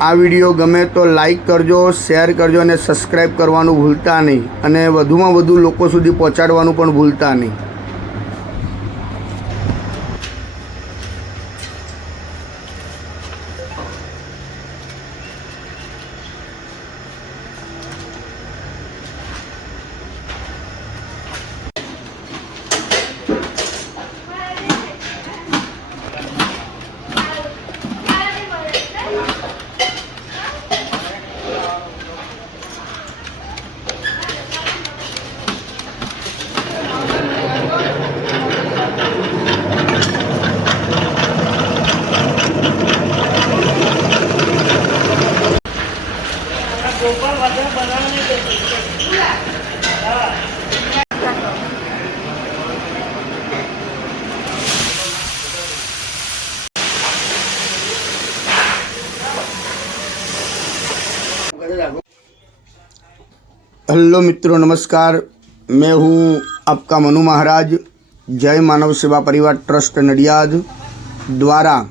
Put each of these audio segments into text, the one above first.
आ video गमे तो like करजो, शेर करजो और सब्सक्राइब करवानुं भूलता नहीं अने वधुमां वधु लोको सुधी पहोंचाडवानुं पण भूलता नहीं। हेलो मित्रों, नमस्कार। मैं हूँ आपका मनु महाराज। जय मानव सेवा परिवार ट्रस्ट नडियाद द्वारा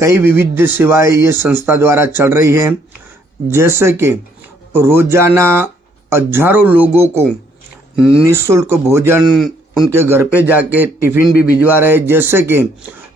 कई विविध सेवाएं ये संस्था द्वारा चल रही हैं, जैसे कि रोजाना हजारों लोगों को निःशुल्क भोजन उनके घर पे जाके टिफ़िन भी भिजवा रहे हैं। जैसे कि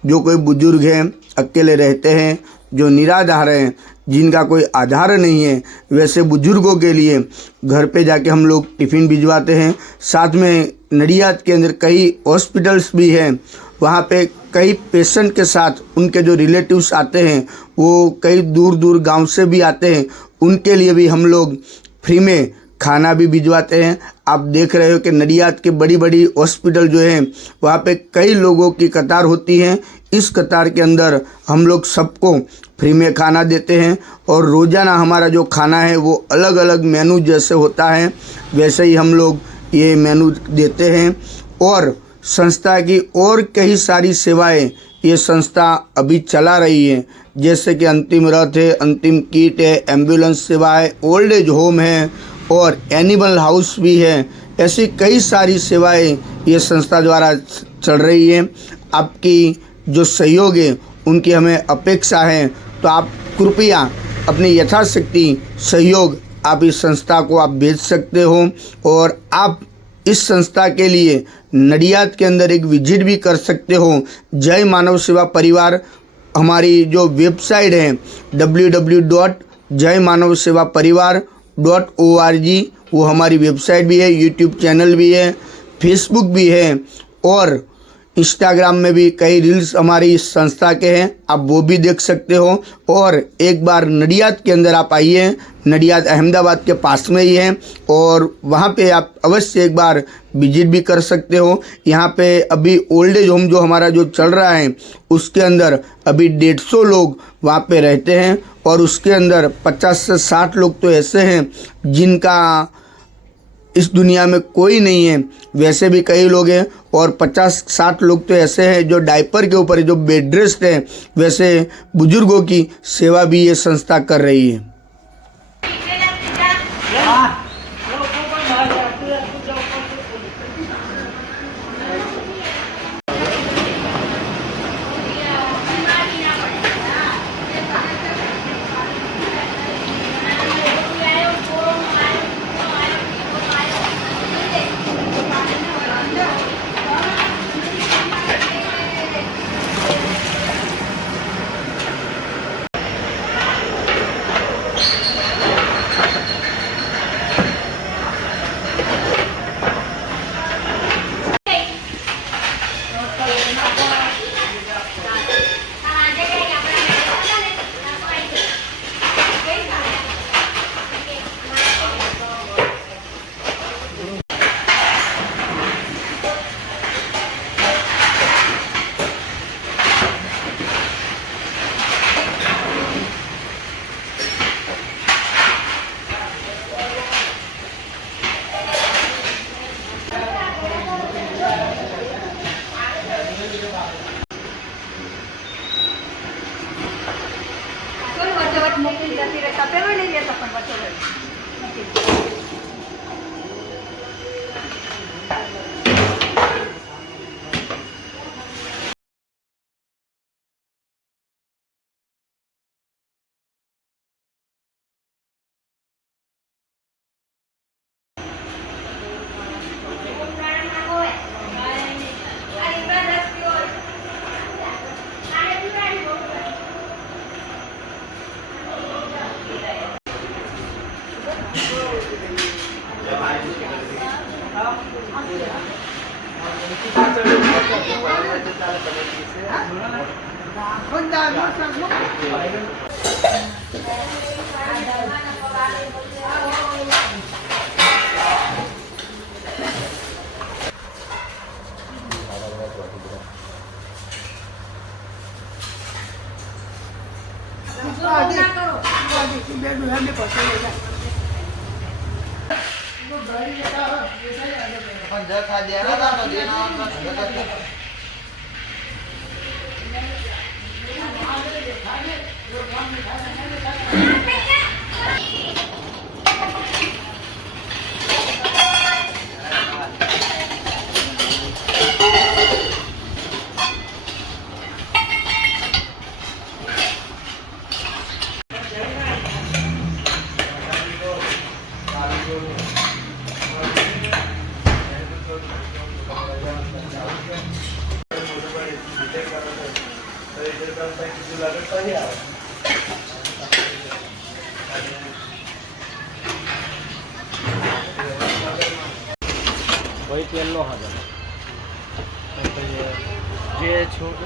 जो कोई बुजुर्ग हैं, अकेले रहते हैं, जो निराधार हैं, जिनका कोई आधार नहीं है, वैसे बुजुर्गों के लिए घर पे जाके हम लोग टिफ़िन भिजवाते हैं। साथ में नडियाद के अंदर कई हॉस्पिटल्स भी हैं, वहाँ पे कई पेशेंट के साथ उनके जो रिलेटिव्स आते हैं, वो कई दूर दूर गांव से भी आते हैं, उनके लिए भी हम लोग फ्री में खाना भी भिजवाते हैं। आप देख रहे हो कि नडियाद के बड़ी बड़ी हॉस्पिटल जो हैं, वहाँ पे कई लोगों की कतार होती है। इस कतार के अंदर हम लोग सबको फ्री में खाना देते हैं और रोज़ाना हमारा जो खाना है वो अलग अलग मेनू जैसे होता है वैसे ही हम लोग ये मेनू देते हैं। और संस्था की और कई सारी सेवाएं ये संस्था अभी चला रही है, जैसे कि अंतिम रथ है, अंतिम किट है, एम्बुलेंस सेवा है, ओल्ड एज होम है और एनिमल हाउस भी है। ऐसी कई सारी सेवाएं ये संस्था द्वारा चल रही है। आपकी जो सहयोग है उनकी हमें अपेक्षा है, तो आप कृपया अपनी यथाशक्ति सहयोग आप इस संस्था को आप भेज सकते हो। और आप इस संस्था के लिए नडियाद के अंदर एक विजिट भी कर सकते हो। जय मानव सेवा परिवार हमारी जो वेबसाइट है www.jaymanavsevaparivar.org, वो हमारी वेबसाइट भी है, यूट्यूब चैनल भी है, फेसबुक भी है और इंस्टाग्राम में भी कई रील्स हमारी इस संस्था के हैं, आप वो भी देख सकते हो। और एक बार नडियाद के अंदर आप आइए, नडियाद अहमदाबाद के पास में ही है और वहाँ पे आप अवश्य एक बार विजिट भी कर सकते हो। यहाँ पे अभी ओल्ड एज होम जो हमारा जो चल रहा है उसके अंदर अभी 150 लोग वहाँ पे रहते हैं और उसके अंदर 50 से 60 लोग तो ऐसे हैं जिनका इस दुनिया में कोई नहीं है, वैसे भी कई लोग हैं। और 50-60 लोग तो ऐसे हैं जो डायपर के ऊपर जो बेड रेस्ट है, वैसे बुजुर्गों की सेवा भी ये संस्था कर रही है। મોકલી જતી રહેતા પેલો લઈ લેતા પણ બચો ભાઈ પેલો હતો જે છોડ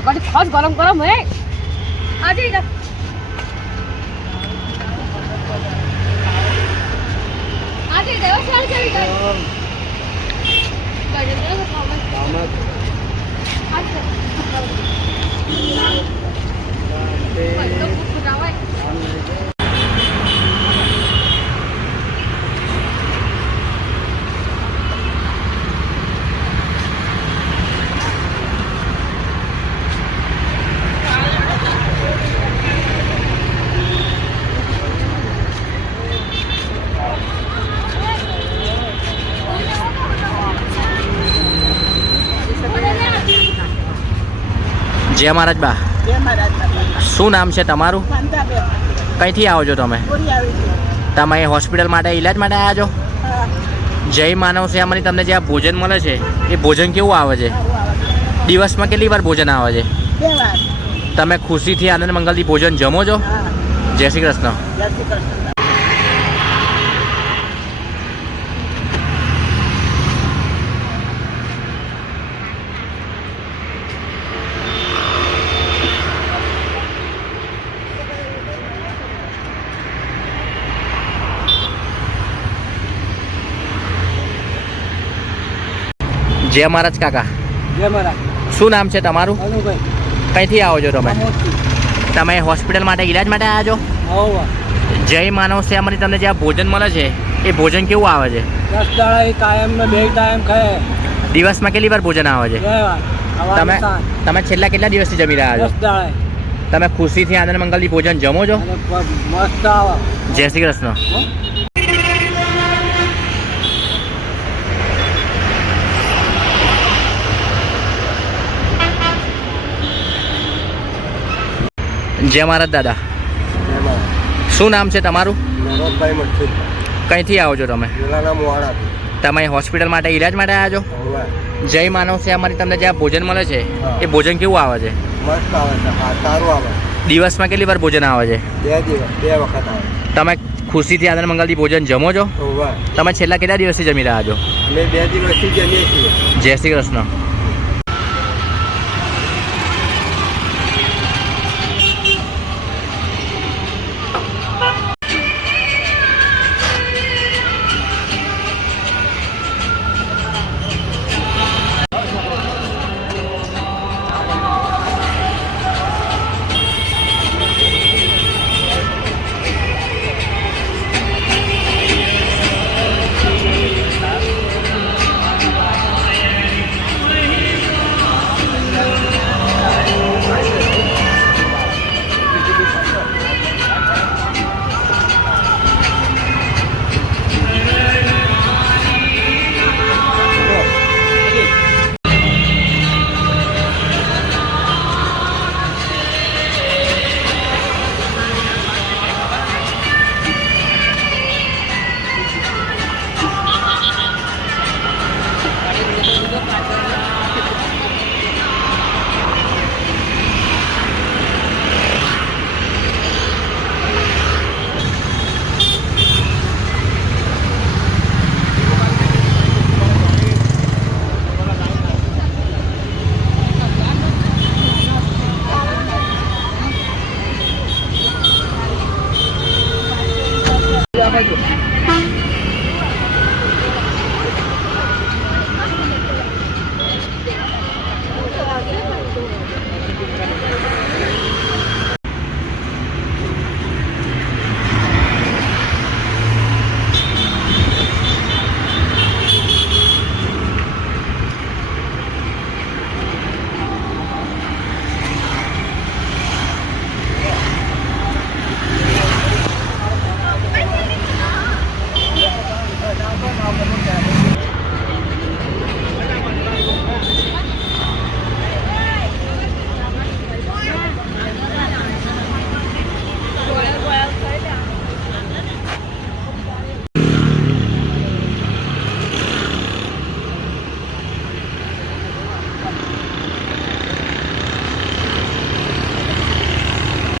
ગાડી ખાસ ગરમ ગરમ હે આજે આજે દેવા સાર કરી ગઈ જય મહારાજ બા શું નામ છે તમારું કઈથી આવો છો તમે તમે હોસ્પિટલ માટે ઈલાજ માટે આવ્યા છો જય માનવ સેવાની તમને જે આ ભોજન મળે છે એ ભોજન કેવું આવે છે દિવસમાં કેટલી વાર ભોજન આવે છે તમે ખુશીથી આનંદ મંગલથી ભોજન જમો છો જય શ્રી કૃષ્ણ જય મહારાજ કાકા જય મહારાજ શું નામ છે તમારું અનુભાઈ કઈથી આવો છો તમે અમોદથી. તમે હોસ્પિટલ માટે ઈલાજ માટે આવ્યા છો હોવા જય માનવ સેવાની તમને જે આ ભોજન મળે છે એ ભોજન કેવું આવે છે 10 દાડા એ કાયમ ને 2 ટાઈમ ખાય દિવસમાં કેટલી વાર ભોજન આવે છે બે વાર તમે સવારે સાંજ તમે છેલ્લા કેટલા દિવસથી જમી રહ્યા 10 છો દાડા તમે ખુશીથી આનંદ મંગલથી ભોજન જમો છો અને મસ્ત આવે જય શ્રી કૃષ્ણ હો? જય મહારાજ દાદા શું નામ છે તમારું નરોદભાઈ મઠી કઈથી આવો છો તમે જિલ્લાના મોવાડા તમે હોસ્પિટલ માટે ઈલાજ માટે આવ્યા છો હોવા જય માનવ સેવાની તમને જે આ ભોજન મળે છે એ ભોજન કેવું આવે છે મસ્ત આવે છે હા સારું આવે દિવસમાં કેટલી વાર ભોજન આવે છે 2 દિવસ 2 વખત આવે તમે ખુશીથી આનંદ મંગલથી ભોજન જમો છો હોવા તમે છેલ્લા કેટલા દિવસથી જમી રહ્યા છો અમે 2 દિવસથી જમીએ છીએ જય શ્રી કૃષ્ણ